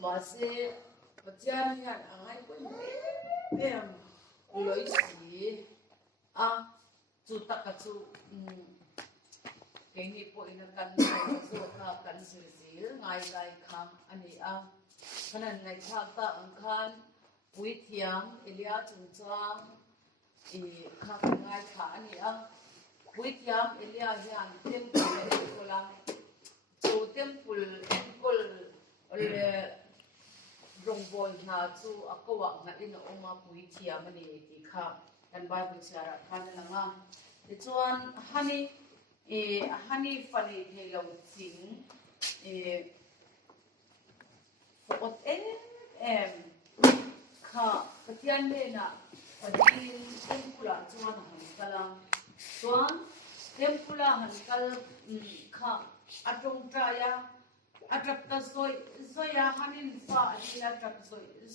mà sẽ vật cha thì hẳn ai cũng em lối xí chú tất cả chú cái này bội nó cần chú là cần xí ngày ngày khang anh ấy cái này ngày khác ta ăn khan buổi thiam Elia chung trang khác ngày khác anh ấy buổi thiam Elia hiện tem pul lang chú tem pul le rong bol na chu akawa na in oma pui thia mani ti kha kan ba bu chara khan langa ti chuan hani fani the lo ching fot em kha patian le na padin tempula chuan han kala chuan tempula han kal kha atong traya atrap ta soi ya hanin fa ani atrap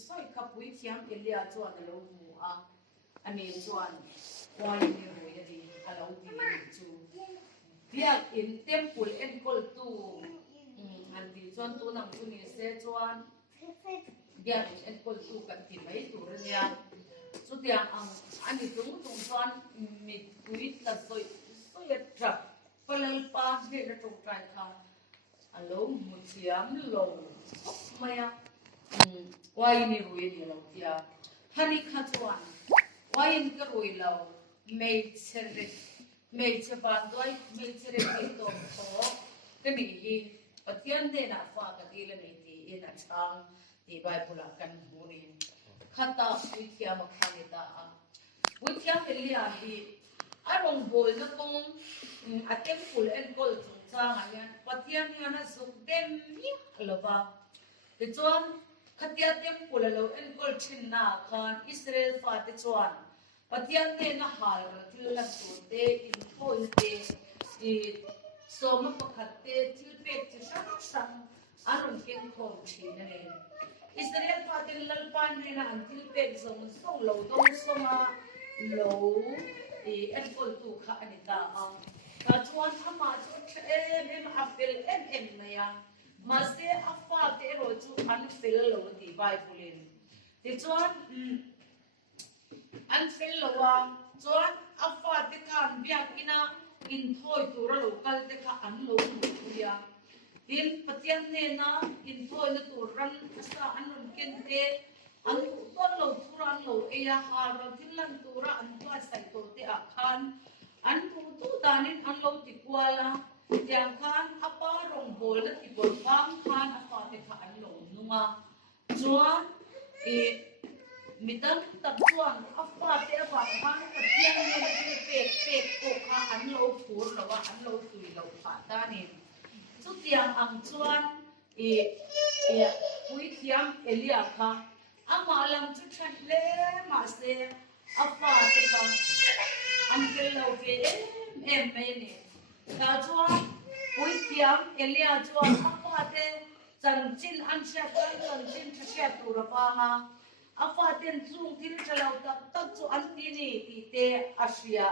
soi kapui thiam Elia chuan alo mu ani chuan wai ni roi ani alo ti chu dia in temple en kol tu an ti chuan tu nang tu ni se chuan dia en kol tu kan ti mai tu ria chu dia ani tung chuan mi pui la soi atrap palal pa he na tung trai kha alo mu thiam lo maya wai ni roi ni lo tia hani kha chuan wai in ka roi lo mei che ban doi mei che re ti to ko ke ni hi pathian de na fa ka ti le nei ti in a chang ti bai pula kan hu ni khata ui thiam ma khani ta ui thiam Elia hi arong bol na kong atem pul en kol chang anian pathian ni ana suk dem mi lova ti chuan khatia tem pul lo en kol thin na khan Israel fa ti chuan pathian ne na hal thil la tu te in phoi te i soma pakhat te thil pek chi sang aron ken khom thin ne Israel fa tin lal pan ne na an thil pek zong song lo dong songa lo en kol tu kha ani ta ka chuan ama chu em apel em maya ma se afa te ro chu an fel lo ti bible ti chuan an fel lo wa chuan afa te kan biak ina in thoi tu ra lo kal te kha an lo tu ya tin pathian ne na in thoi na tu ran asa an ron ken te an tu lo thuran lo e ya har ro tin lan tu ra an tu sai to te a khan an tu danin an lo ti kwala yang khan apa rong bol na ti bol bang khan afa te kha an lo nunga chuan midang tak chuan afa te awa khan pathian ne ti pek ko kha an lo phur lo wa an lo tui lo pha ta ni chu tiang ang chuan pui thiam Elia kha ama lam chu than le ma se afa te kha an kel lo ve em me ni ta chuan pui thiam Elia chuan afa te chan chin an sha chan chin tha sha tu ra pa nga afa ten chung thil chalo tak chu an ti ni ti te asia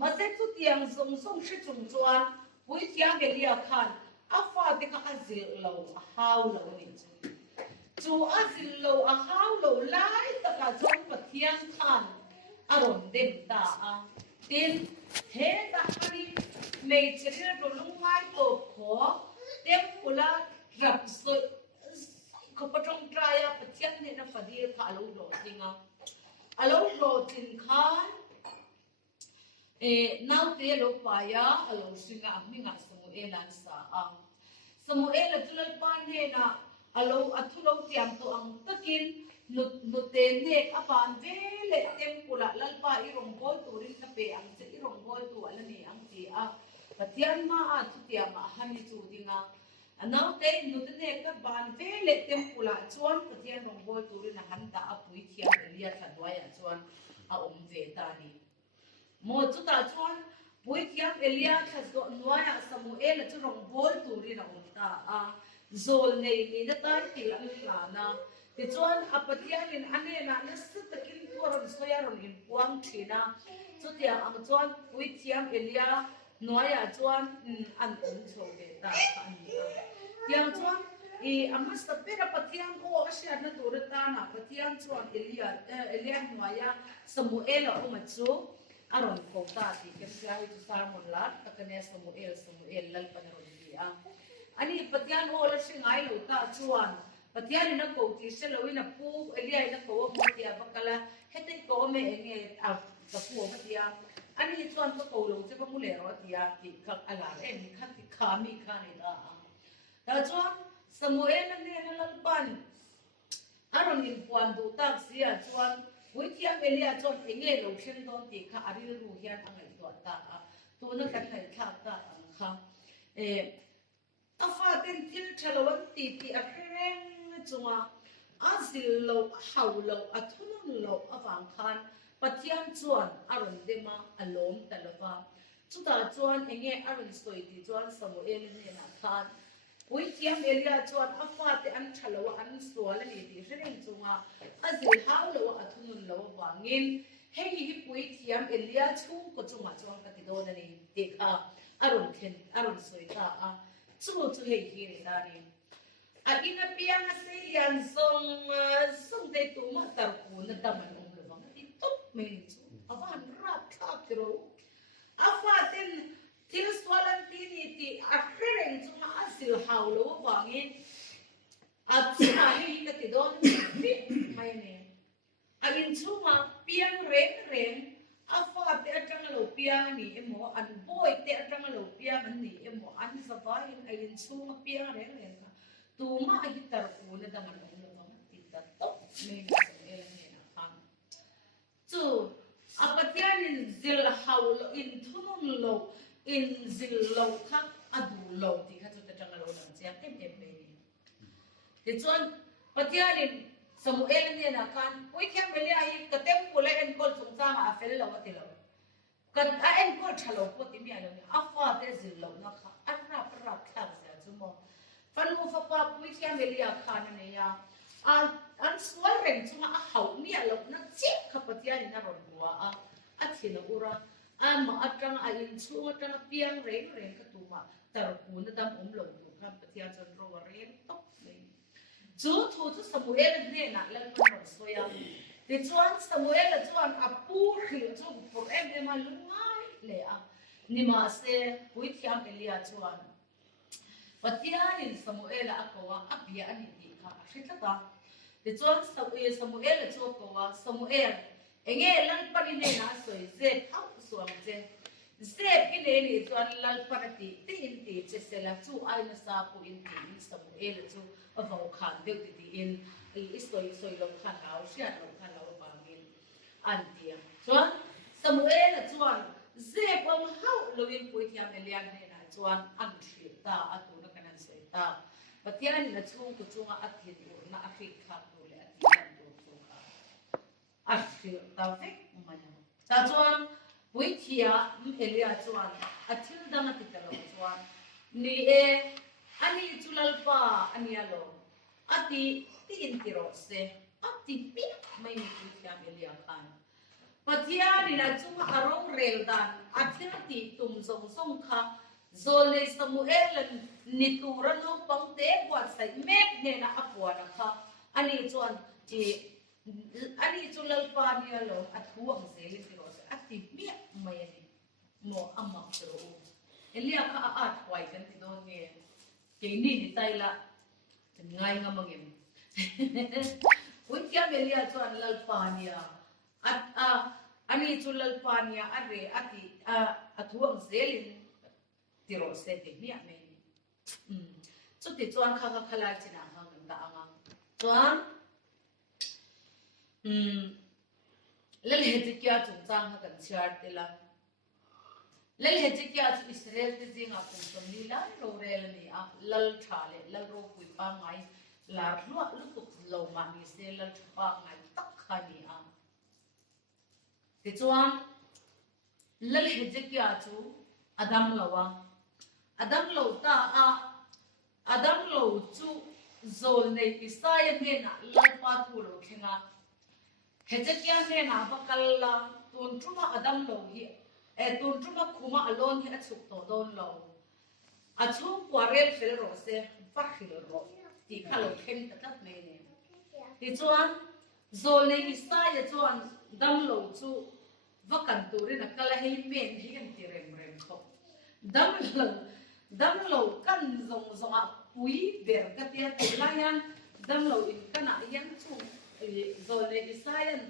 ma se chu tiang song shi chung chuan pui thiam Elia khan afa te ka azil lo hau lo ni chu azil lo hau lo lai ta ka chong pathian khan aron dem ta tin he ta hani mei chiri ro lungai to kho tem pula rap so ko patong traya pathian ne na fadir kha lo lo tinga alo lo tin khan nau te lo paya alo singa minga Samuel an sa Samuel atulal pan he na alo athulo tiam to ang takin nutte ne apan vele tempula lalpa irong bol turin na pe ang se irong bol tu alani ang ti pathian ma thutia ma hani chu dinga anau te nutne ka ban vele tempula chuan pathian rong bol turin na han ta apui thia Elia thadwaya chuan om ve ta ni mo chu ta chuan pui thiam Elia thaddo nwaya Samuel chu rong bol turin na ta zol nei ni na ta tilang na ti chuan apathian in ane na takin tuaron soyaron in puang thina chu tiang ang chuan pui thiam Elia noya chuan an chho ve ta ani tiang chuan amma sapera patiang o asya na turata na patiang chuan Elian nuaya Samuel o machu aron ko ta ti kaya ito Salmon lat takane Samuel lalpan ron dia ani patiang o la singai lo ta chuan patiang na ko ti se lo ina pu Elian na ko mo dia bakala hetin ko me enge a ka pu patiang ani chuan ko lo che ba mu le ro dia ti ka ala en kha ti khami khani da chuan Samuel ne na lalpan aron in puan du tak sia chuan Wikiam Elia chuan enge lo thin don ti kha aril ru hian angai to ta tu na kan thai thak ta ang kha afa ten til thalawan ti a reng chunga azil lo hau lo athunun lo awang khan patiam chuan aron dema alom talawa chuta chuan enge aron soi ti chuan Samuel ne na khan Wikiam Elia chuan afate an thalawa an sual ni ti reng chunga azil hau lo athunun lo wangin hei Wikiam Elia chung ko chunga chuan ka ti don ani ti kha aron soi ta a chu hei hi ni da ni a ina piang a se yan song te tu ma tar ku na daman om lo wang ti top me ni chu awan ra tha kiro afaten til swalan ti ni ti a reng chunga azil hau lo wangin a chha hi ka ti don ni mai ne a in chunga piang reng afate atang lo piang ni emo an boy te atang lo piang ni emo an savai a in chunga piang reng ka tu ma a gitar ku na daman om lo wang ti ta top me ni Samuel ne na khan chu apatian in zil hau lo in thunun lo in zil lo kha adu lo ti kha chu ta tang lo dang chia tem me ni ti chuan patian in Samuel ne na khan Wikiam Elia hi ka tem ku le en kol chung chang a fel lo ti lo ka a en kol thalo po ti mi a lo ni afa te zil lo na kha arra pra kha sa chu mo fan mo fa pa Wikiam Elia khan ne ya an swal reng chunga a hau mi a lo na che kha patian na ron bua a thina ura ma atang a in chunga tang piang reng ka tu ma tar ku na dam om lo tu kha patian chon ro reng top chu thu chu Samuel ne na lan ron soya ti chuan Samuel chuan a pu khil chu por em a lungai le a ni ma se Wikiam Elia chuan patian in Samuel a kowa a bia ani ti kha a hritla ta ti chuan Samuel chu kowa Samuel enge lan pani ne na soi ze au suam je ze ine ni chuan lal parati ti in ti che sela chu ai na sa pu in ti Samuel chu avau khan deu ti in soi lo khan au sia lo khan lo bangin an tia chuan Samuel chuan ze pom hau lo in Wikiam Elia ne na chuan an thri ta atu na kanan soi ta patian na chung ku chunga a thi na a khi kha tu le a ti an tu chu kha a thri ta vek manya ta chuan Wikiam Elia chuan a thil dang a ti ta lo chuan ni ani chulalpa ani alo ati ti intiro se ati pi mai ni Wikiam Elia khan patian ni na chunga arong rel dan athil ti tum zong song kha zole Samuel ni turan no pangte buat sai mek ne na apwa na kha ani chuan ti ani chulalpa ni alo athuang se li tiro se ati pi mai ni mo amma tro Elia kha a thwai kan ti don nge ke ni tai la ngai ngamangem Wikiam Elia chuan lalpania ani chu lalpania are ati athuang zelin tiro se ti mi ame ni chu ti chuan kha khala china ha ngam da anga chuan lel hejikia chung chang ha kan char tela lel hejikia chu Israel ti jinga kum som ni la ro rel ni a lal thale lal ro pui pa ngai la ruak lu tuk lo ma ni se lal thpa ngai tak kha ni a ti chuan lal hejikia chu adam lawa adam lo ta a adam lo chu zol nei Isaiah ne na lal pa thu lo khenga hejikia ne na bakal la tun truma adam lo hi tun truma khuma alon hi achuk to don lo achuk warel fel ro se fakhil ro ti khalo khem ta tat me ne ti chuan zol nei isa ya chuan dam lo chu vakan turin akala hei men hi kan ti rem rem kho dam lo kan zong a pui ber ka tia ti layan dam lo in kana yan chu zol nei isa yan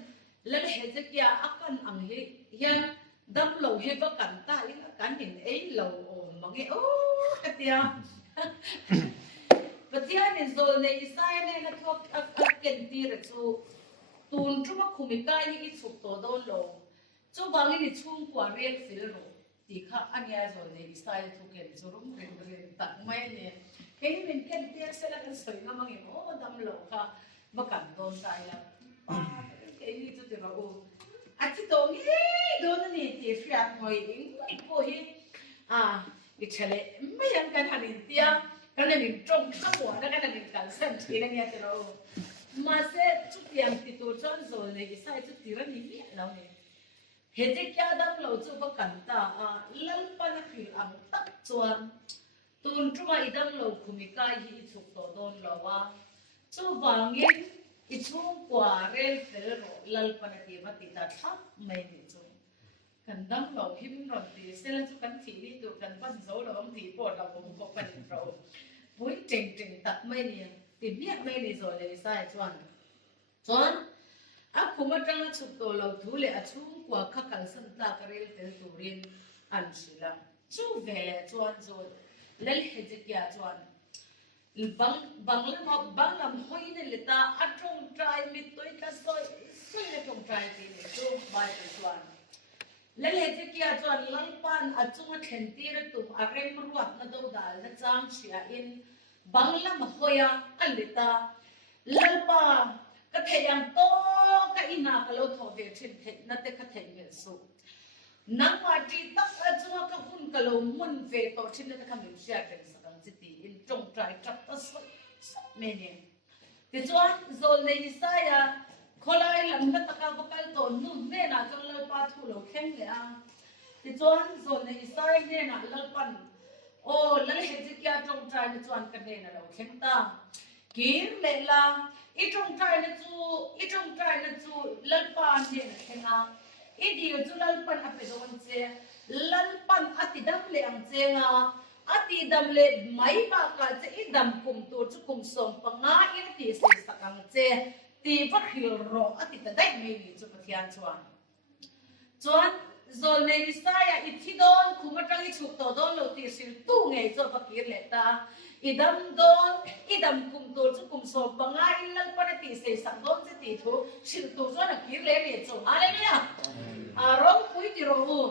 lal hezekia akan ang he yan dam lo he vakan ta in kan hin ei lo o mangi o ka tia Batian is all the design and a top of Kentir to Truma Kumikai is to don't low. So Bangin is soon to a real filo. The Anias on the design to get to room and that my name. Came in Kentir and so among him, oh, damn loca, Bakan don't die. Okay, to the road. At the dog, don't need if you are going. It's a million can in there. Karena ni trong semua, karena ni kan sendiri ni ada lo. Masa cutian itu tuan zol ni saya itu tiran ni lah ni. Hezekia dam lo tu berkata, lalpan akhir am tak tuan. Tuan cuma idam lo kumikai itu don lawa. Tu bangin itu kuarel fero lalpan akhir mati tak main itu. Kan dam lo him roti, selain tu kan tiri tu kan pas zol lo am tiri pot lo am kok pan pro. Bui ting tak mai ni, ti biak mai ni zol le sai chuan. Aku macam cup to lo tu le acu kuah kakal senta karel tel turin ansila. Cu vele chuan zol, lel hezekia chuan. Banglam hoi ne leta atong try mitoi ka soi le tong try ti ni tu bai chuan. Lel hezekia chuan lalpan acunga thentira tu arem ruat na do dal na chang sia in banglam hoya alita lalpa ka theyang to ka ina ka lo tho ve thin the na te ka thei me su nang ma ti tak acunga ka hun ka lo mun ve to thin na ka mi sia ten sakang chiti in tong trai trap ta so me ne ti chuan zol nei saya kholai lam na taka bakal to nu ne na chang lalpa thu lo khem le a ti chuan zol nei sai ne na lalpan o lal hezekia tong trai na chuan ka ne na lo khem ta kim le la i tong trai na chu lalpa ne na khenga i di chu lalpan a pe don che lalpan atidam le ang che nga atidam le mai ba ka che i dam kum tu chu kum som pa nga i ti se sakang che ti va khil ro atita dai me ni chu pathian chuan zol nei saya i thidon khumatang i chuk to don lo ti sil tu ngei cho pakir le ta idam kum tu chu kum so panga in lal pa ti se sak don che ti thu sil tu zo na kir le le chu hallelujah rong pui ti ro u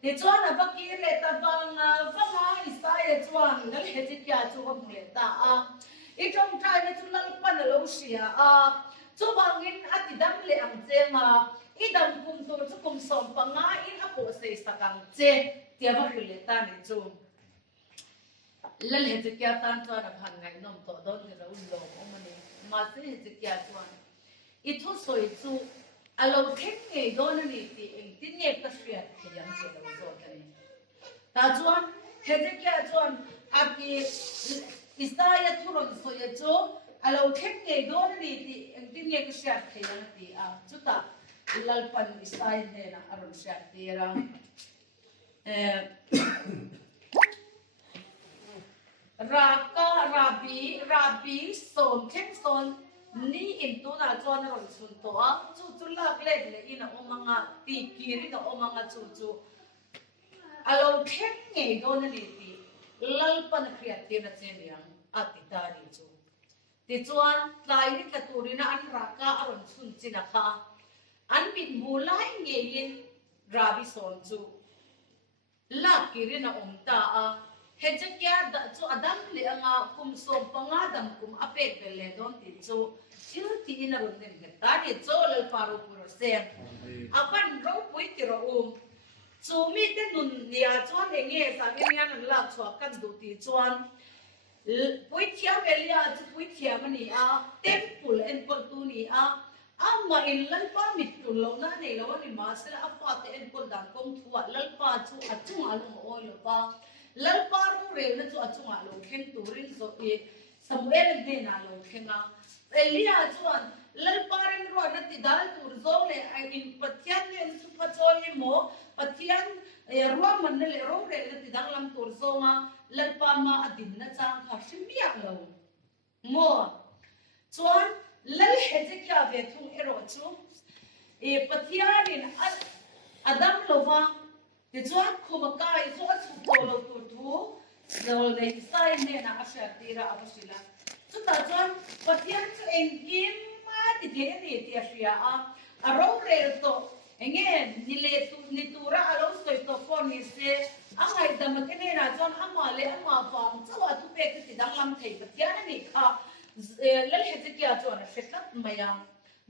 ti chuan a pakir le ta bang fanga i saya chuan ngal he chi kya chu bang le ta i tong trai na chu lal pa na lo sia chu bangin atidam le ang chenga idam kum tu chu kum som panga in apo se sakang che tia ba le ta ni chu lal he che kya tan chuan a bhan ngai nom to don ni ro lo omani ma se he che kya chuan i thu soi chu alo thek nge don ni ti eng tin ne ka sia thiam che lo zo ta ni ta chuan he che kya chuan aki isaya thuron soi chu alo thek nge don ni ti eng tin ne ka sia thiam ti chu ta lalpan isai ne na aron sia tira raka rabi som thek son ni in tu na chuan ron sun to chu lak le ina omanga ti kiri na omanga chu alo thek nge don ni ti lalpan kriatir na cheniang atitari chu ti chuan tlai ni tlaturina an raka aron sun china kha an bit mulai ngein rabi son chu la kirina omta hezekia da chu adam le anga kum som panga dam kum apek bele don ti chu thil ti ina ron nem he ta ni chol paru puro se apan ro pui ti ro chu mi te nun nia chuan nge sa nge nya nan la chwa kan du ti chuan pui thia belia chu pui thia mani temple en pol tu ni amma in lalpa mitun lo na nei lo ni ma sela apa te en pol dan kong thua lalpa chu achunga lo oi lo pa lalpa ru re na chu achunga lo khen turin so e สมุเอลเดน่าลงเข่งอ่ะเอลียาจวนลัลปารินรัวนัดติดาลตูร์โซเลยไออินปัทยันเนี่ยสุภาโจยโมปัทยันรัวมันเนี่ยโรงเรียนนัดติดาลำตูร์โซมาลัลปามาอดินนัดจังค่ะชิมยังเราโมจวนลัลเฮจิกยาเวทุงเอโรจูปัทยันเนี่ยอดัมโลวาที่จวนคุมกายจวนสุโตโลตูร์ทูเราเลยใส่เนี่ยนะอาเชตีระอาบสิลาสุดท้ายจวนปัทยันจะเองกินมาติดเรื่องนี้ที่อาเซียอารมณ์เร็วโตเงี้ยนี่เลยนิตูระอารมณ์สวยโตคนนี้เสียอังไงแต่มันก็เนี่ยนะจวนอังมาเลยอังมาฟังจะว่าทุกเพศที่ดังลำไทยปัทยันนี่ค่ะแล้วเห็นจะกี่จวนเสร็จแล้วไม่ยัง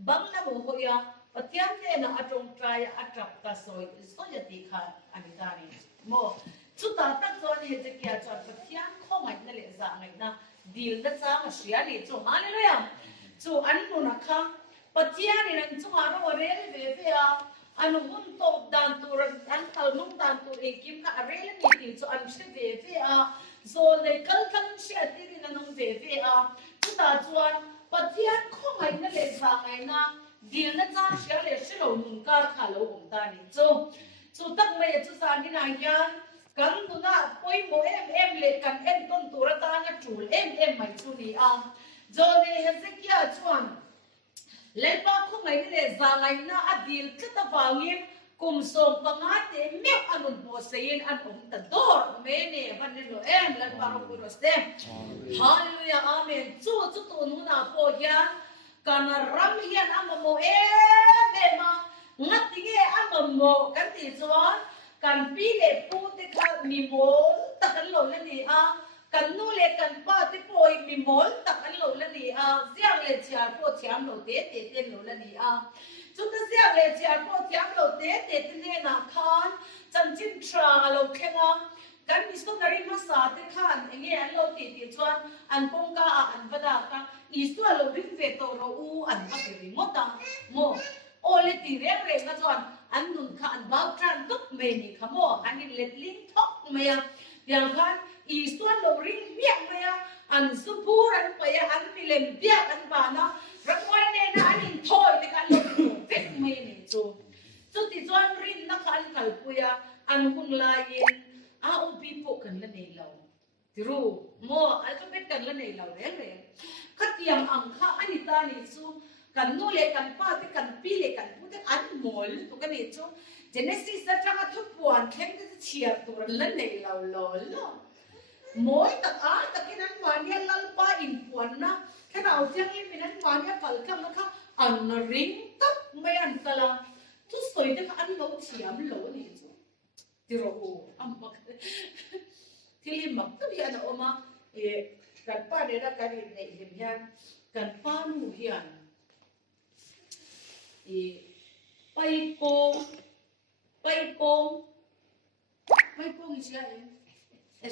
บังนะบุกยาปัทยันเนี่ยนะอาจงใจอาจับกระสอยสอยตีค่ะอันนี้ตานี่โมสุดท้ายตั้งจวนเห็นจะกี่จวนปัทยันข้อหมายนั่นแหละจะไงนะดีลนั่นจะมาเสียเลยจวนมาเลยอ่ะจูอันนู้นนะคะปัจจัยนี่นั่นจูอาเราเรียนเวฟอันหุ่นโตดันตัวอันขลุ่มดันตัวเองกิมค่ะเรียนนี่ที่จูอันเชื่อเวฟโซเลยกัลกันเชื่อที่นี่นั่นเวฟจุดตาจวนปัจจัยข้อหมายนั่นเลยสังไงนะดีลนั่นจะเชื่อเลยชื่อเราหนุนการข่าวของตานี่จูตั้งไม่จูสามีนายยันกันตัวน่ะป่วยโมเลยกันต้นตัวตาเนี่ยจูไม่จูนี่จนเห็นสักอย่างชวนเล่นบ้าคงไม่ได้จางไงนะอดีตก็ตะฟังยินกุมส่งปังอาเตเมียอันนู้นโบเซียนอันนู้นตัดดอร์เมเน่วันนี้เราเล่นบ้าเราคุยรู้สึกฮาเลลูยาอาเมนจู่ตัวนู้นน่ะพอยันการรำเฮียนอันโมมางัดทิ้งอันโมกันที่ชวนกันปีเล็บพูดที่เขามีโมตะกันหล่นนี่กันนู่นเลยกันป้าที่ป่วยมีหมอนตักอันหล่นแล้วนี่เสียงเลยเชียร์พวกเชียร์หล่นเตะหล่นแล้วนี่จุดเสียงเลยเชียร์พวกเชียร์หล่นเตะเนี่ยนะคันจันจินทราเราแค่งั้นกันมิสตุนาริมาสาธิคันอย่างเงี้ยเราเตะชวนอันปงกาอันบดากาอีสตัวเราริมเวตโรอูอันพักริมดาโมโอเลตีเรียกนะชวนอันนุ่นค่ะอันบ้าจันตุกเมนี่ขโมอันนี้เล็ดลิ้นทอกเมียอย่างกันอีส่วนเราริงเบียกเลยอันสุภูรันไปอันพิเลมเบียกอันบานะรักไว้เนี่ยนะอันอินทอยในการเราเพ็กไม่เนี่ยจุดที่ส่วนรินนักขันขัลปุยอันหุ่นลายอุบิปกันละเนี่ยเราที่รู้โมอันจะเป็นกันละเนี่ยเราเรื่องขัดยังอังค่าอันนี้ตาเนี่ยจูกันนู่นเลยกันป้าที่กันปีเลยกันพูดถึงอันหมอลตัวกันเนี่ยจูเจเนซิสจะมาทุกวันเข้มจะเชียร์ตัวละเนี่ยเราล้อโมยตะกี้นั้นมาเนี่ยลัลปาอินปวนนะแค่เราเจ้าอินนั้นมาเนี่ยกัลกันนะคะอันริงตับไม่อันตลาดทุกส่วนที่อันเราเชียร์มันเราเนี่ยจูที่เราอันมักที่มักตัวยันออกมากันป้าเนี่ยนะกันในเห็นยันกันป้าหนูยันไปโกงอีเชีย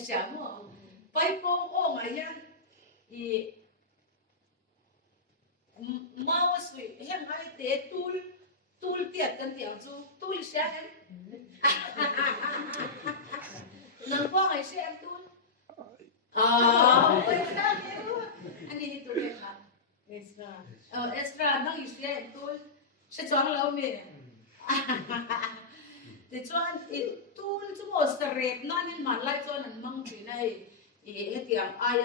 เสียมั้งไปโกงโอ้ไงยันมาว่าสวยเห็นไหมเตะตูลเตียกันเตียงจูตูลเสียเห็นนั่งว่าไงเสียตูลไปได้เนี่ยอันนี้ตูลเลยค่ะเอ็กซ์ตร้านั่งอีเสียตูลเสียจวนเราเนี่ยแต่จวนตูลจะบอกสเตรปนั่นนี่มันไล่จวนนั่นมั่งปีนั้นเที่ยงอาย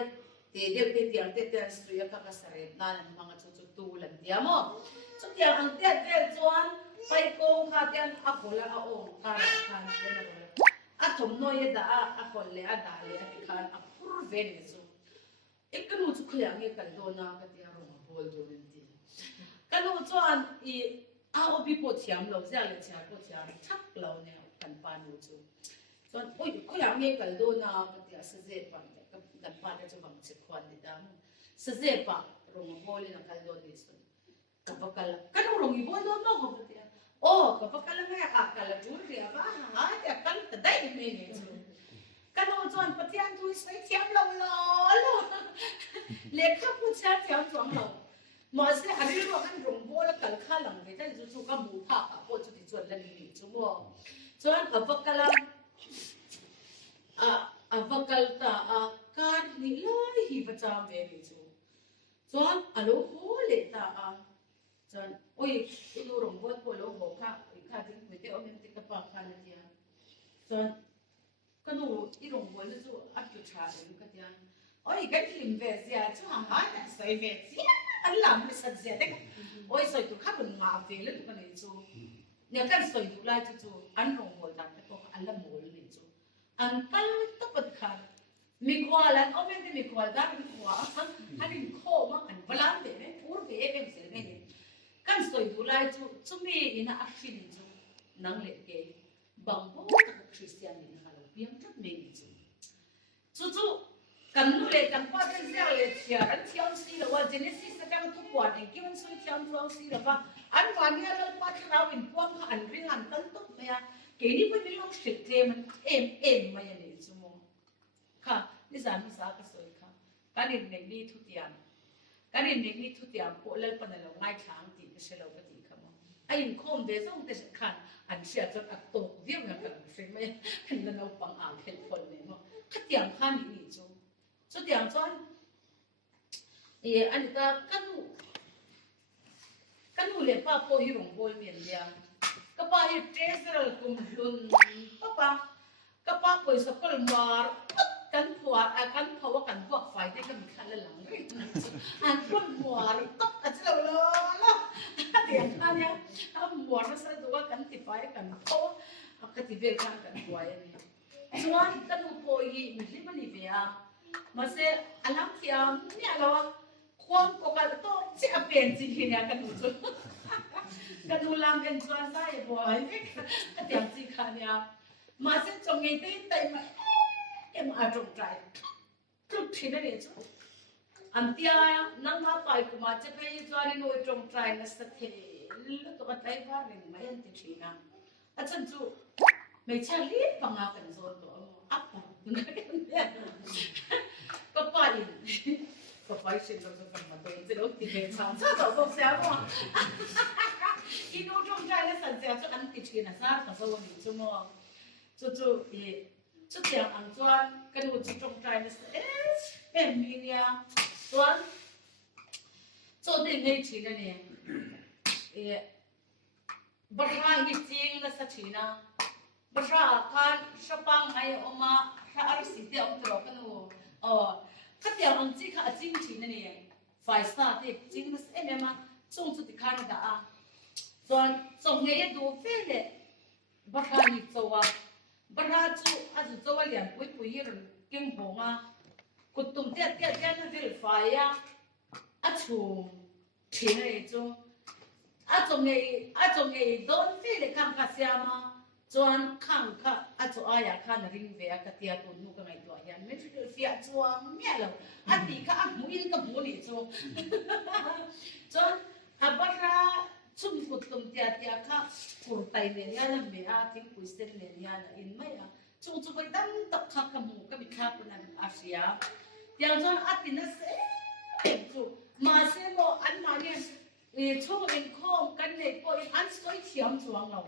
เดี๋ยวเที่ยงสตรีก็สเตรปนั่นมั่งจุดตูลันเดียมั้งจุดเที่ยงอันเที่ยงจวนไปโกงข้าเที่ยงอักคนละเอาองค์ข้าเที่ยงอะไรอัฐมน้อยด่าอักคนเลยด่าเลยข้าอักพูดเวนิสุอีกคนนู้นจุดขยันยังกันโดนนะก็เที่ยงรองบอลโดนดีกันนู้นจวนเอาบีปวดเสียมเราจะเลยเสียปวดเสียมชักเราเนี่ยกันปานูจูส่วนโอ้ยขยันยังกันโดนนะก็เที่ยงเสียปังกันปาเนี่ยจะบังเช็คควันดีดามเสียปังรองบอลเนี่ยกันโดนดีสุดกับพกลกันรองบอลโดนน้องก็เที่ยงโอ้กับพกลเนี่ยกันจูเรียบ้าเที่ยงกันแต่ได้ไม่เนี่ยจูกันนู้นจวนปะเที่ยงทุยใส่เสียมเราล้อเลี้ยข้าวผู้ชายเสียมสวงเรามาเสียอะไรรู้กันรองบัวแล้วกันข้าหลังไปแต่จู่ๆก็มูผักพอจุดที่จวนแล้วนี่จู่มัวจวนกับพกลพกลตาการนี่เลยหิว จามเวริจูจวนอโลโหเลตาจวนโอ้ยอินูรงบดโพโลโหค่ะข้าถึงไม่ได้เอาเงินติดกระเป๋าค่ะนะเดียจวนก็นูอีรงบดแล้วจูอัดจุดชาเลยลูกเดียโอ้ยกันลิมเวสยาจูหางหาแต่ใส่เวสยาอันหลังไม่สัตย์เสียเด็กโอ้ยใส่ตัวข้าเป็นงาเวลลูกกันเลยจูเนี่ยกันใส่ตัวลายจูอันรงบดแต่ก็อันละโมลเลยจูอันตั้งตับปัดขามีความแล้วเอาไม่ได้มีความได้มีความฮันนี่ข้อมาอันบาลานซ์เนี่ยพูดไปเองเสียเนี่ยกันสวยดูไลจูมีอินาอักษิณจูนั่งเล็กเก๋บางพูดกับคริสเตียนนี่นะคะเราเพียงแค่ไม่จูกันนู่นเลยกันป้าเป็นเจ้าเลยเชียร์อันเที่ยวสิแล้วว่าเจเนซิสกันทุกวันเองกี่วันสวยเที่ยวเราสิแล้วว่าอันวันนี้เราป้าที่เราเป็นพวกอันเรื่องอันตั้งตุ๊กเนี่ยเก๋นี่เป็นเรื่องสิทธิ์มันเอ็มมาอย่างนี้จูโมค่ะนี่สามีสาวก็สวยค่ะการเรียนเด็กนี่ทุกอย่างการเรียนเด็กนี่ทุกอย่างพวกเล่นปนเราง่ายช้างตีก็เชื่อเราก็ตีค่ะมั้งไอ้ยังคมเดี๋ยวต้องเด็กขันอันเชื่อจนอัดโตเวียงอย่างกันใช่ไหมเห็นเราปังอ่างเห็นคนเนี่ยมั้งขัดอย่างข้านี่จูจุดอย่างจนอันนี้ก็กันหนูเลี้ยป้าพ่อที่โรงพยาบาลเมียนเดียก็ป้าที่เทสเราคุมลุนป้าก็ป้าป่วยสกุลมากันผัวกันเพราะว่ากันพวกไฟได้ก็มีขั้นละหลังเลยอันพวกมัวตบกันเราเลยเดี๋ยวอันเนี้ยถ้ามัวเราสะดวกกันติดไฟกันเพราะก็ติดเวรกันผัวอย่างนี้ส่วนกันหนูป่วยมีที่มันนี่เบียมาเสียอันนั้นที่เนี่ยเราความปกติต้องจะเปลี่ยนจริงๆเนี่ยกันหนูกันหนูลำเป็นส่วนใหญ่บ่อยก็เตรียมจริงค่ะเนี่ยมาเสียจงเงินได้มามาจงใจทุกทีนั่นเองอันที่นั่งมาไปกูมาจะไปจวนโน้ยจงใจนั่นสักทีแล้วตัวใจว่าเรื่องไม่ยันติดทีนะอาจารย์จูไม่ใช่เรียบปังอาเป็นส่วนตัวอัปปะเนี่ยก็ไปก็ไปสิ่งที่เราทำมาตัวเองจะรู้ที่เป็นสารถ้าเราบอกเสียว่าอีโน้จงใจแล้วสัญญาจะอันติดทีนะซะก็สวัสดีชั่วโมงจู่ๆจุดอย่างอันส่วนกันดูจุดตรงใจนี่เป็นมีเนี่ยส่วนจุดที่ไม่ทีนั่นเองบริหารจริงนะสักทีนะบริหารการสปังไอ้ออกมาถ้าอะไรสิ่งที่เอาตัวกันดูก็เดี๋ยวอันที่ข้าจริงทีนั่นเองไฟสตาร์ทจริงนะเอ็มมาส่งจุดที่ข้าได้ส่วนส่งเงี้ยดูเฟ้เลยบริหารอีกตัวบรรดาจูอาจจะตัวเลี้ยงปุยรเก่งหัวกุตุ่มเตี้ยนั่นเป็นไฟอาชูทิ้งไอ้จูอาจงไอ้โดนเฟลข้างข้าเสียมาจวนข้างข้าอาจูอายาข้านาริงเวียกัตยาตุนุกันไอ้ตัวยันไม่ใช่เสียจวนเมียเราอันนี้ข้ามุยินกับมุนี่จูจวนบรรดาชุมกุตุ่มเตี้ยข้าคุรไตเนี่ยนะเมียทิ้งกุยเส้นเนี่ยนะอินไม่อะจุไปตั้งตักข้าขมูก็มีข้าปนันอาเซียอย่างจวนอัตินะเสียจูมาเสียโมอันมาเนี่ยช่วงเองข้อกันเนี่ยพออันสวยเทียมจวงเรา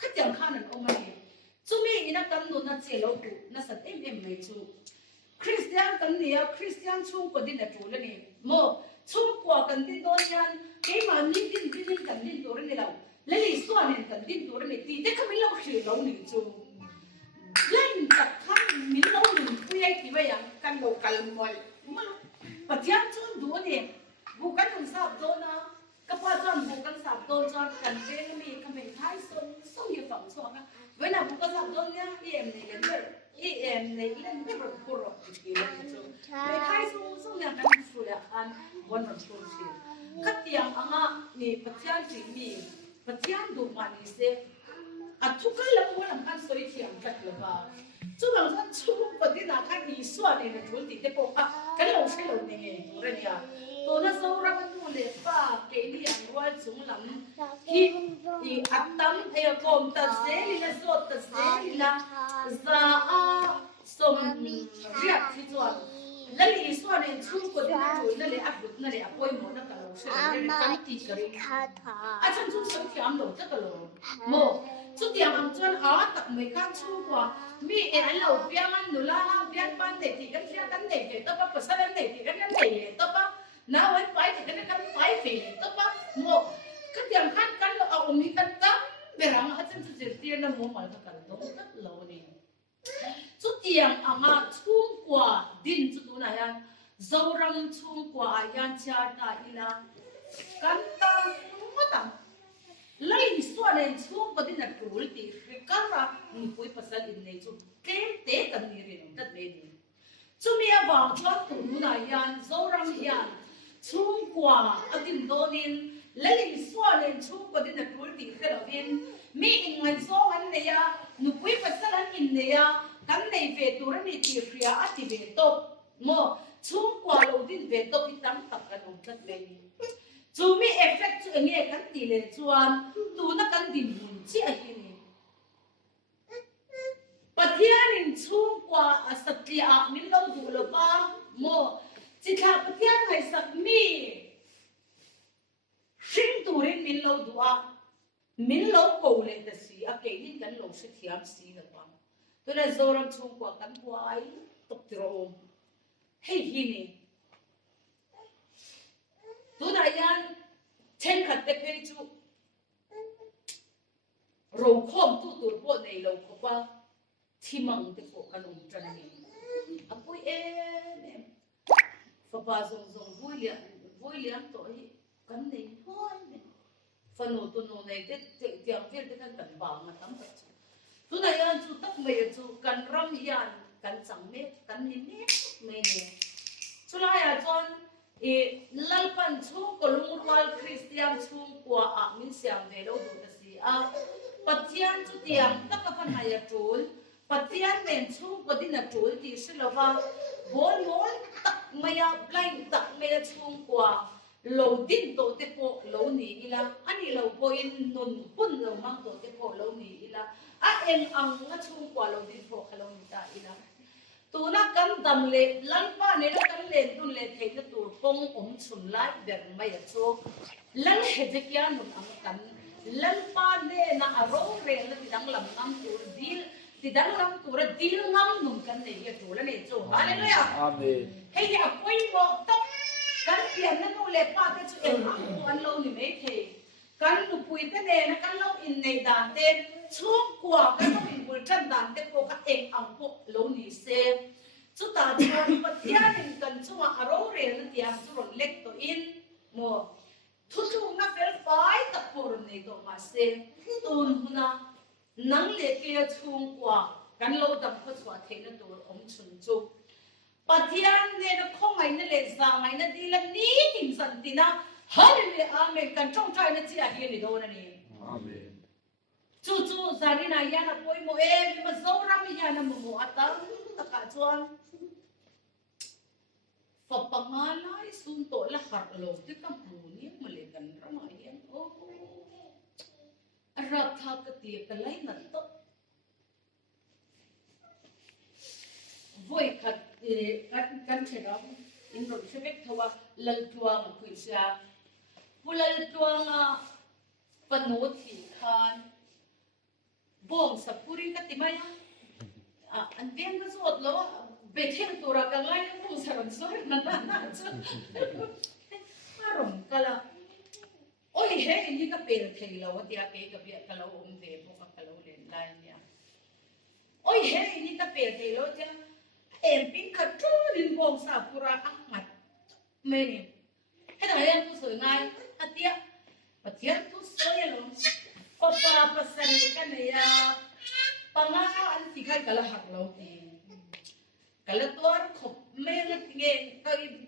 ขัดอย่างข้านั่นเอามาเนี่ยจูมีอินักกันนู่นนั่นเจริญกูนั่นสัตว์เอ็มเลยจูคริสเตียนกันเนี่ยคริสเตียนช่วงก็ดินจูเลยเนี่ยโมช่วงกว่ากันดินโดนยันเกี่ยมันดินกันดินตัวนี้เราแล้วอีส่วนนึงกันดินตัวนี้ตีแต่ก็ไม่เราเชื่อเราหนึ่งจูเล่นกับท่านมีเราหนึ่งผู้ใหญ่ที่ว่าอย่างกันเรากันมวยมันปัจจัยจูนดูเนี่ยบุกันถึงสอบโดนนะก็พอจนบุกันสอบโดนจนกันเรื่องมีคำเป็นท้ายส่งอยู่ฝั่งส่วนนะเวลาบุกันสอบโดนเนี่ยเอ็มเนี่ยเล่นไม่รู้พูดหรอกจริงๆจูไม่ท้ายส่งอย่างนั้นสุดละอันวันนั้นสุดสิขัดอย่างอ่ะนี่ปัจจัยที่มีปัจจัยดูมันนี่เสียอ่ะทุกคนละคนละกันสวยเทียมกันเลยว่าจุดหลังจากชุมปฏินาการอีส่วนเนี่ยจุดที่เด็กบอกอ่ะกันเราใช่เราเนี่ยตัวเนี่ยตัวนั้นเราเราดูเลยป้าเกี่ยนี่อันว่าจุงหลังที่อัตตัมเอกอมตัดเสรีนะสดตัดเสรีนะจะสมเรียกที่จวนแล้วอีส่วนเนี่ยชุมปฏินาจุดนั่นเลยอับดุนั่นเลยอับป่วยหมดนั่นก็เราใช่เราเนี่ยกันตีกันอาจารย์จุดสวยเทียมเราจะก็เราโม chút tiền hàng chuan tập mấy khăn chu quả mi anh lẩu biang ăn nụ la biang ban để thì cái để thì tao bắt sao để thì cái để tao bắt nào ấy phải thì cái phải thì tao bắt một cái tiền khăn cái là ông mi cái tấm về rằng hết chân chỉ tiền là mua mà cái đó rất lâu đi chút tiền mà chung quả din chút đó này dâu răng chung quả yan cha ta ila kan ta mất tầm lấy số này chung có din là đủ đi cái ra ni koi pasal in này chung tế cần ni riêng tất nhiên chúng mình vào cho tụi nó này yan dâu răng yan chung quả ở din đó din lấy số này chung có din là đủ đi cái đó din mi ngay số anh này nu koi pasal anh in này kan này về tụi nó đi tiệc à thì về top mo chung quả lâu din về top ít tăng tập cái đồng tất nhiên chúng mi effect cho nghe kan tỷ lệ chuan tụi nó kan din buồn chi ai hi Patianin chung quả satlia min lâu đủ lo ba mo chỉ là patian hay sắc mi sinh tụi min lâu đủ min lâu cầu lên đó xí cái gì kan lâu sẽ thiam xí là ba tôi là zoram chung quả kan quay tập trộm hay hi nè tôi là yan trên khát tết hay chú rau khom tụi bộ này lâu khom ba thì mong cái phố cái nông trần này, à bui em, pha ba zong vui liang tối cái này thôi, phần nô tu nô này cái tiếng Việt cái cần bảo mà tắm thật, tu này anh chú tắc mày chú cần ram yan cần chẳng mét cần nín nét mày nè, chú lại à John, lalpan chú có lung rual Christian chú qua mình xem về đâu được gì patian chú tiếng tắc cái phần này chú Patian men chung có din là chuối thì sẽ là vào bốn tắc maya blind tắc maya chung qua lâu din tổ tế bộ lâu nỉ ila anh lâu boin nun hun lâu mang tổ tế bộ lâu nỉ ila em ang nga chung qua lâu din bộ khalo nita ila tu na kam dam le lalpa ne la kan le dun le thei na tur pong chun lai ber maya chu lal hezekia nun ang kan lalpa ne na aro re la tidang lam nam tur dil thì đang làm tụi nó đi ngâm nung cái này cái chỗ này chỗ hallelujah amen hay là quay bộ tóc cái tiền nó nô lệ ba cái chỗ em ăn lâu thì mấy thế cái nụ quỳ cái này nó cái lâu in này đàn tên xuống quả cái lâu in vừa chân đàn tên bộ cái em ăn bộ lâu ní xe chúng ta cho nó thiên in cần chúng mà aro re nó tiang chúng rồi lek to in mua thu nó phải tập bộ này to mà xe tuôn na nang le kia chung qua kan lo dam ko chwa the na tur chun chu pathian ne na khong ai na le za ngai na di la ni tin san tina hallelujah amen kan trong trai na chi a hi ni do na ni amen chu zani na ya na poi mo ma zo ram ya na mo ata ta ka chuan fa pangalai sun to la har lo ti ka bu ni ma le kan ram ai o Ratha kati kalai na to voi khat kan thera in ro sebek thawa lal tuang kuisa pulal tuang panu thi khan bong sapuri katimaya an veng ka zot lo betheng tura ka ngai bong saran soi na chu marom kala ôi he ni ka pel thei lo tia ke ka bia ka lo ve bo ka lo len lai nia ôi he ni ka pel thei lo tia em pin ka tu lin bong sa pura ahmat me ni he da yan tu soi ngai atia patian tu soi lo ko pa pasan ka ne ya panga an ti khai ka la hak lo ti ka la tor khop me la nge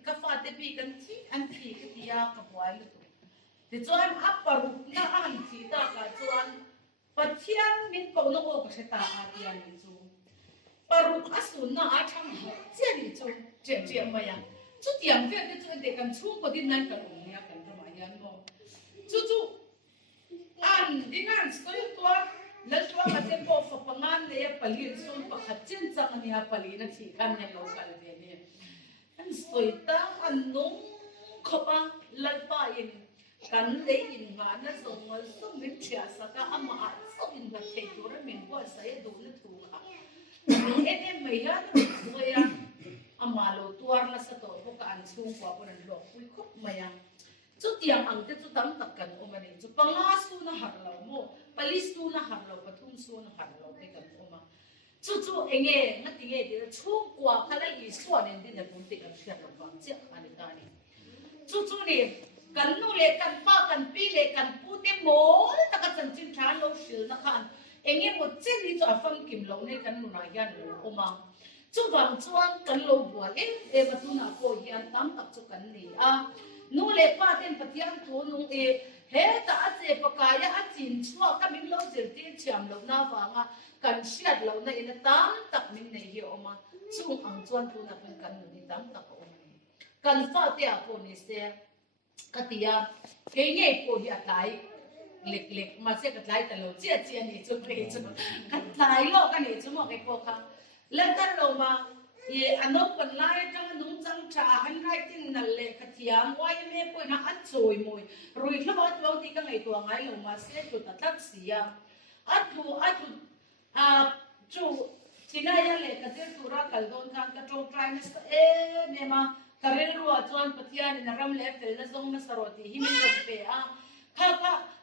ka fa te pi kan thi an thi ka tia ka boai thì cho em áp vào na ăn chỉ ta cả cho anh pathian min cầu nó ô cái ta à thì anh chú paruk asun na à thằng chết đi chú chết mà ya chú tiệm việc cái chú để cần chú có tin năng cả ông nha cần cho mà ya nó chú ăn đi ngang soi tua lần tua mà xem bộ phật bằng ăn này pali xuống phật hạt chân chẳng anh ya pali nó chỉ cần nhà lâu cả là thế này anh soi ta anh nung khóc à lần pa in kan lấy in mà nó dùng mình chia sẻ cả ama dùng in vật thể đồ ra mình qua sai đồ nó thu cả em mấy ha rồi ama lo tuar na sa to ko ka an chung kwa ko nan lo pui khop maya chu tiang ang te chu tam tak kan omani chu panga su na har lo mo palis tu na har lo pathum su na har lo te kan oma chu enge ngati nge de chu kwa khala i swa nen de na pun te kan sia lo bang che ani ta ni chu ni kan nu le kan pa kan pi le kan pu te mo ta ka chan chin than lo shil na khan enge mo chen ni chu afam kim lo ne kan nu na yan lo oma chú vàng chuang cần lâu bùa em mà tu nào cô hiền tám tập chú cần nỉ nu lệ ba tên bát yam tu nu hết ta chế bạc cái á chín chua các mình lâu giờ tiền chạm lâu na vàng cần siết lâu na in tám tập mình này hiểu mà chung ang chuan tu nào mình cần nỉ tám tập ôm cần pha tia cô nỉ xe cái tia cái nghề cô hiền lại lịch mà sẽ cái lại từ lâu chia nỉ chú về chú cái lại lo cái nỉ chú mà cái cô khác lần tan lâu mà anh ông còn lại trong nông trang trà hắn rai tin nè lệ khát thiam ngoài mẹ coi nó ăn rồi mồi rồi nó bắt lâu thì cái ngày tuổi ngày lâu mà sẽ chụp tắt xì ăn thu chú chỉ này lệ cái gì tu ra cái don kan cái trâu trai nó mẹ mà cái rêu ruột chuan bát yam nó ram lệ phải nó giống nó sờ thì hi mình được về ha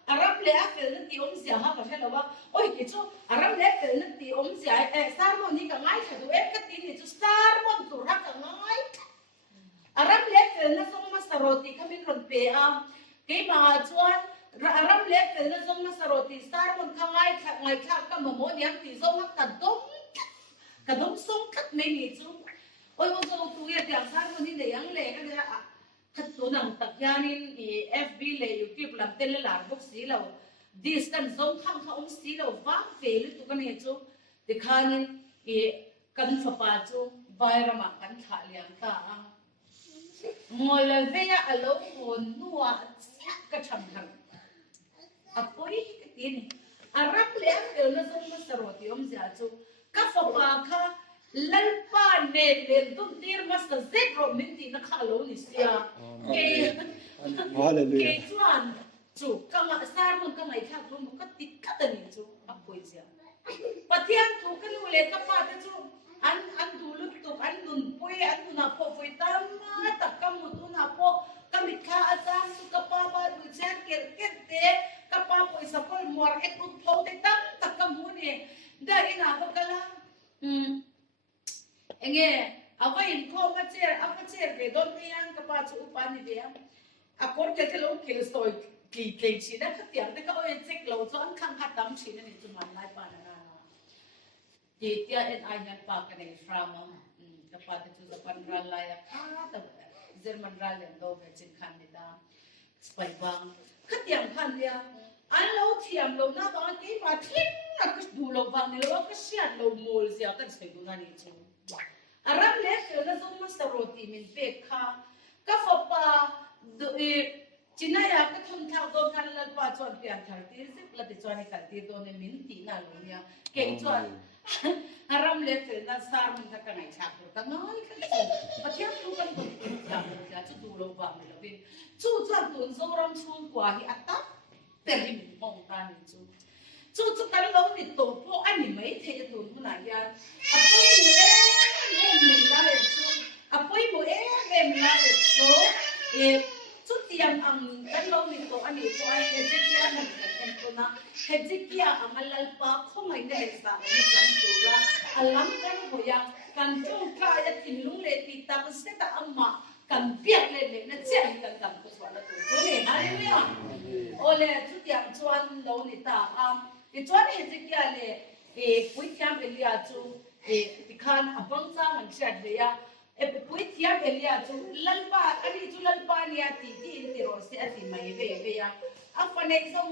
Arab lệ phải nó thì ông già ha phải làว่าโอ้ยที่chú Arab lệ phải nó thì ông già Sarmonนี่ก็ง่ายค่ะดูcáiที่นี่chú Sarmon ตัวรักก็ง่าย Arab lệ phải nóส่งมาสรติเขาไม่คนเปย์cái mà chuan Arab lệ phải nóส่งมาสรติ Sarmon เขาง่ายค่ะก็มาโมเนี่ยที่ส่งมากระดมส่งคัดไม่มีchúโอ้ยว่าตัวอย่าง Sarmon นี่เดี๋ยวยังเล็กก็ได้คัดตัวหนังตักยานินFB เลยอยู่ที่ลำเต้นละหลานพวกสีเราดิสกันส่งข้างเขาองสีเราฟังเฟลตัวกันเนี่ยจูเด็กขานินกันฝาปาจูใบระมากันขาเลี้ยงตามวยเลยเวียอารมณ์คนนัวกระชับกันปุ้ยก็ตีนี่อารับเลี้ยงเดี๋ยวเราส่งมาสรติอมจ้าจูกับฝาปาค่ะลัลปาเนเล่นตุ้มตีร์มาสเซ็ตโรมินตีนักข่าวลูนิสยาเกจวนจูกังสารมันกังไอ้ข้าวรุ่มก็ติดกันนี่จูอับปุยเสียปัจจัยจูกันนู่นเลยกับป้าแต่จูอันดูลุกตุกอันดุนปุยอันดุนอาพอปุยตามมาตักกำมุตุนอาพอกำมิข้าอาจารย์สุกับป้าบ้านดูเช่นเกิดเตะกับป้าปุยสะพลมัวเอ็ดอุดพอได้ตั้งตักกำมุนี่ได้ยินอาพอกละเงี้ยเอาไว้อินโคมาเจอเอามาเจอเดี๋ยวโดนที่ยังกับป้าจูปานี่เดียวอะคนเกิดเราเกี่ยวสอยกี่ชิ้นนะขัดอย่างแต่ก็เอาเช็คเราจนข้างขัดดำชิ้นนี่จุมันไล่ปานะจีเตียนไอยันปากกันในฟรามกับป้าที่จูจะปันรันไล่ข้าแต่เจอมันรันเลี้ยงโตเป็นชิ้นขันนี่ตาสไปบังขัดอย่างขันเดียวอันเราเทียมเราหน้าบ้านกี่มาทิ้งนะก็ดูเราบังนี่เราก็เสียเราโมลเสียกันใส่ดูนั่นนี่จูอารับเล็กเดี๋ยวเราต้องมาสรติมินเบกค่ะก็ฝาปาดูจีน่าอยากก็ทุ่มท้าโดนกันแล้วว่าจวนเปลี่ยนทันทีสิแล้วติดจวนในกันทีโดนในมินตีน่าเลยเนี่ยเก่งจวนอารับเล็กเดี๋ยวน่าสารมันจะกันไหนฉากตัวตั้งน้อยกันสิประเทศทุกคนต้องดูอย่างเดียวจะดูเราบ้างเลยเป็นจู่จวนตุนโซรำชูกว่าที่อัตตาแต่ที่มินมองตานี่จู่กันเราในตัวพวกอันนี้ไม่เทตุนขนาดยันอ่ะปุ้ยหมูมิลาเลยจู่อ่ะปุ้ยหมูมิลาเลยจู่จู่ที่ยังกันเราในตัวอันนี้ตัวเฮจิกี้นั่นกันตัวนะเฮจิกี้อันลัลปาคงไม่ได้สักนิดจันตัวละอัลลัมกันหัวยังกันจู่ข้าจะทิ้งลุงเลติตาเป็นเสตาอัมมากันเปียกเลยนั่นเสียกันกุศลตัวนี่ฮะเนี่ยโอ้เลยจู่ที่ยังชวนเราในตาที่ชวนเฮจิกี้เลยปุ้ยที่ยังเป็นเลี้ยจู่ที่ขันอับบังซ่ามันเชื่อเดียปุ้ยที่ยังเป็นเลี้ยจู่ลัลปาอันนี้จู่ลัลปาเนี่ยที่อินทิโรเสียที่ไม่เว่ยอันนี้ส่ง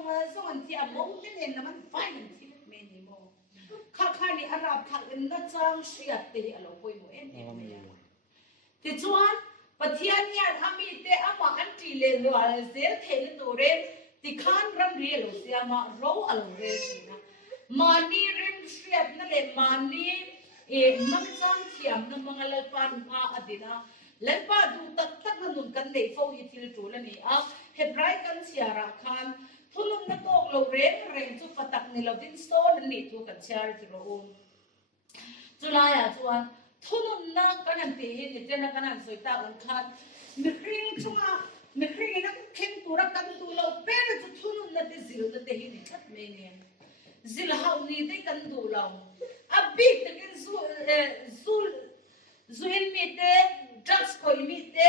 ที่อับบังที่เนี่ยมันไฟมันที่ไม่นิโมข้านี่อารับข้าเป็นนักจ้างเสียตีอะไรปุ้ยโมเอ็นเดียที่ชวนประเทศเนี่ยทำมีแต่อามาอันที่เลวเสียเทนตัวเรนที่ขันรำเรียลเสียมาเราอะไรเรสินะมานี่เรื่องเสียนั่นแหละมานี่มันสร้างเทียมนั่นมังเลปานมาอดีนะเลปาดูตักนั่นนุ่นกันเด็กเขาอีทิลจูแล้วนี่ Hebrai kan siara khan thunun na tok lo reng chu patak ni lo din so ni thu kan siar ti ro Julaya chuan thunun na kan an ti hi ni tena kan an soi ta on khan mi khring chunga mi khring na khen tura kan tu lo per chu thunun na te zil na te hi ni khat me ne zil hau ni te kan du lo a big te kan zuin mi te drugs ko mi te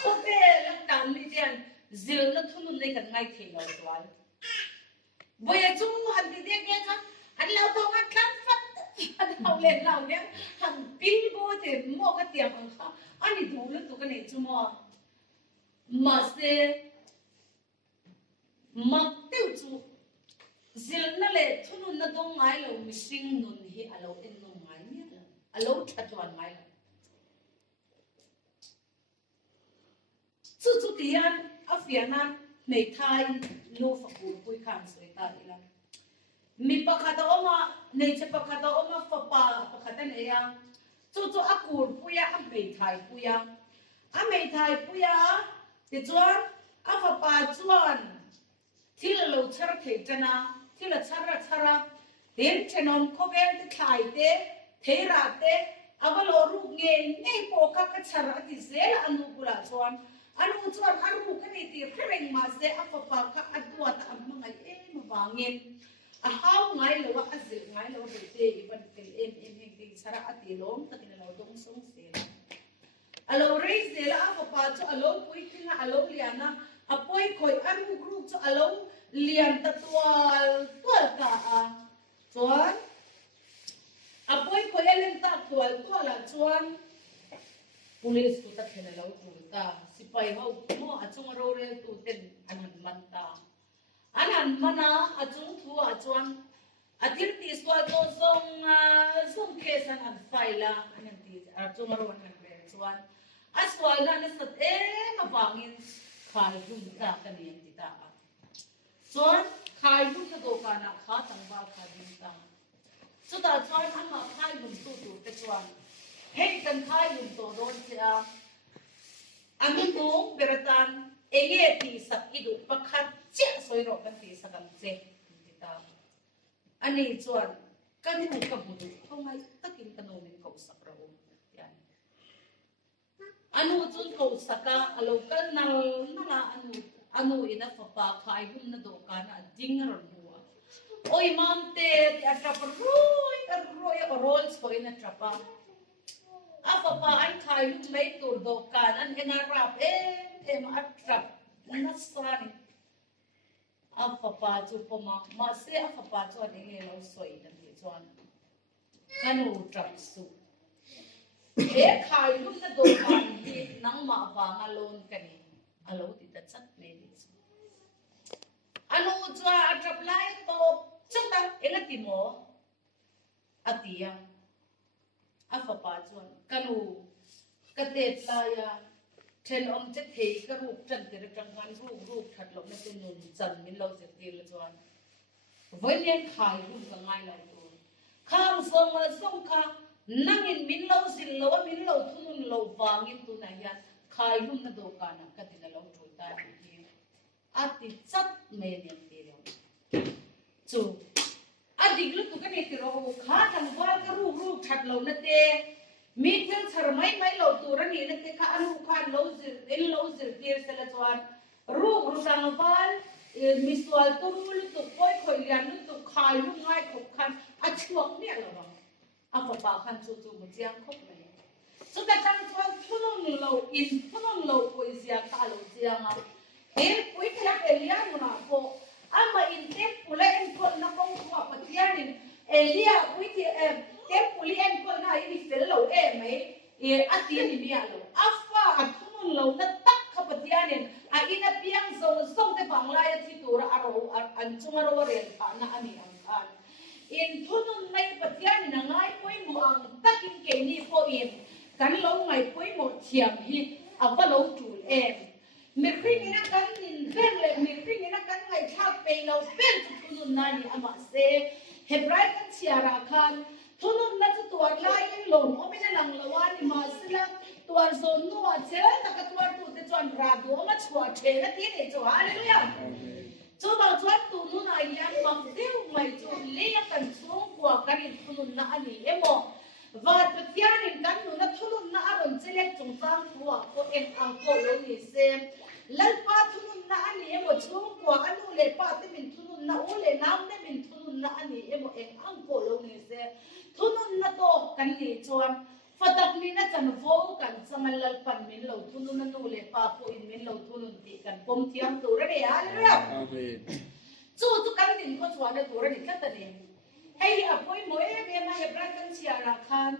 khope la tan mi te an zil na thunun ne kan ngai the lo twal boya chung han ti te ke khan an lo to ngat kan fat an hau le lao ne han pil bo te mo ka tiam an kha ani du lu tu ka ne chu mo ma se mak teu chu zil na le thunun na dong ngai lo mi sing nun hi alo en no ngai ni alo thatwan ngai chu tian afiana nei thai no fa pu pui khan soi ta ila mi pakhata oma nei che pakhata oma fa pa pakhata ne ya chu akur puya a mei thai puya ti chuan a fa pa chuan thil lo char thei chana thil chara den chenom khobel te thai te theira te avalo ru nge nei po ka chara ti zel anu pula chuan anu chuan aru ka ni ti khreng ma se a fa pa ka adua ta amma ngai ma wangin a hau ngai lo a zil ngai lo de te ban te em heng ding chara ati lom takin lo dong song se alo raise de la fa pa chu alo pui kinga alo liana apoi khoi aru group chu alo lian ta tual ka a chuan apoi khoi elen ta tual la chuan police tu ta khena lo tu ta sipai ho mo achung ro re tu ten anan man ta anan mana achung thu a chuan atir ti swal to song kesan an faila anan ti achung ro an re chuan aswal na na sat ma wangin khai hum ta kaniam ti ta chuan khai hum ta do kana kha tangba kha din ta chuta chuan amma khai hum tu te chuan hei kan khai hum to don sia ami mong beratan enge ti sak idu pakhat che soiro kan ti sakam che ti ta ani chuan kan ni ka budu thongai takin kanomin ko sakra yan anu chun ko saka alo kan nala anu ina papa khai hum na do kana ding ron huwa oi mam te atrap roi rol so ina trapa a papa an khai hum mai tur do kan an ena rap em atrap na sani a papa chu poma ma se a papa chu an nge lo soi dan ti chuan kanu trap su khai hum na do kan hi nang ma wanga lon kani alo ti ta chat me ni anu chua atrap lai to chata engati mo atia afa pa chuan kanu kate playa then om che thei ka ruk chan te rang han ruk that lo na te nun chan min lo che ti la chuan voilen khai hum ka ngai lai to khang song kha nangin min lo zil lo min lo thunun lo wangin tu na ya khai hum na do kana katina lo thui ta ni ati chat me ne ti lo chu adik lu tu ka ne ti ro kha thang wal ka ru that lo na te mi thil char mai lo tu ra ni na te kha anu khan lo zil tir se la chuan ru sang wal mi swal tu lu tu poi khoi lian lu tu khai lu ngai khop khan a chuak ne lo ba a fa pa khan chu mu chiang khop me so ka chang chuan thunun lo poi sia kha lo chiang a pui thla elia na po ama in te pula en ko na ko wa patianin elia pui te puli en ko na i fel lo mai ati ni bia lo afa thunun lo na tak kha patianin a ina piang song te bangla ya ti tura aro an chungaro re pa na ani ang kan in thunun mai patianin na ngai poi mo ang takin ke ni po in kan lo ngai poi mo thiam hi ava lo tul mi khring ina kan in ven le mi khring ina kan ngai thak pe lo ven thunun na ni ama se hebrai kan siara khan thunun na tu tuar lai in lon omina lang lawan ni ma sila tuar zon no a chel ta ka tuar tu te chwa chuan ra du ma chua the na ti nei chu hallelujah chu ba chuan tu nu na yan bang deu mai chu le kan chung kwa kan in thunun na ani emo và Phật in căn nu na thunun na aron chelek chung chang thua ko en ang ko lo ni sem lalpa thunun na ani emo chung kwa anu le pa te min thunun na u le nam te min thunun na ani emo en ang ko lo ni se thunun na to kan ni chuan fatak ni na chan vo kan changal lalpan min lo thunun na nu le pa ko in min lo thunun ti kan pom thiam tu ra ne hallelujah amen chu kan din ko chuan na tu ra ni ka ta ne hey apoi mo e ma e bra kan sia ra khan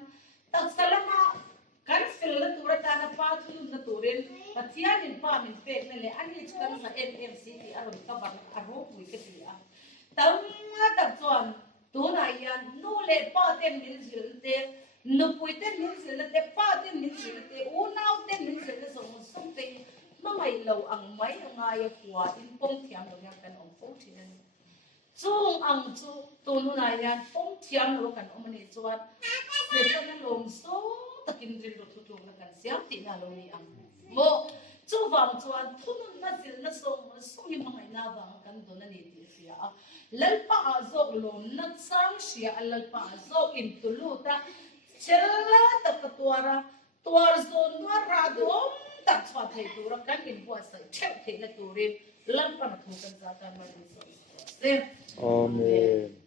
tak salama kan sil na tu ra ta na pa thunun na tu ren pathian in pa min pe na le ani kan sa mmc ti aron ka ba aro pui ke ti a tam ma tak chuan tu na yan nu le pa ten min zil te nu pui ten min zil te pa ten min zil te u nau ten min zil te so te ma mai lo ang mai nga ya kwa in pom thiam lo yang kan ong fo thi na chung ang chu tu nu na yan pom thiam lo kan om ni chuan se kan lom so takin ril ro thu na kan siam ti na lo ni ang mo chu wang chuan thunun na zil na so ni mangai na wang kan do na ni ti sia lalpa a zok lo na sang sia lalpa a zok in tuluta chella ta katwara twar zon wa ra dom tak chwa thei tur kan in bua sai theu thei na turin lalpa na thu kan za kan ma ni so amen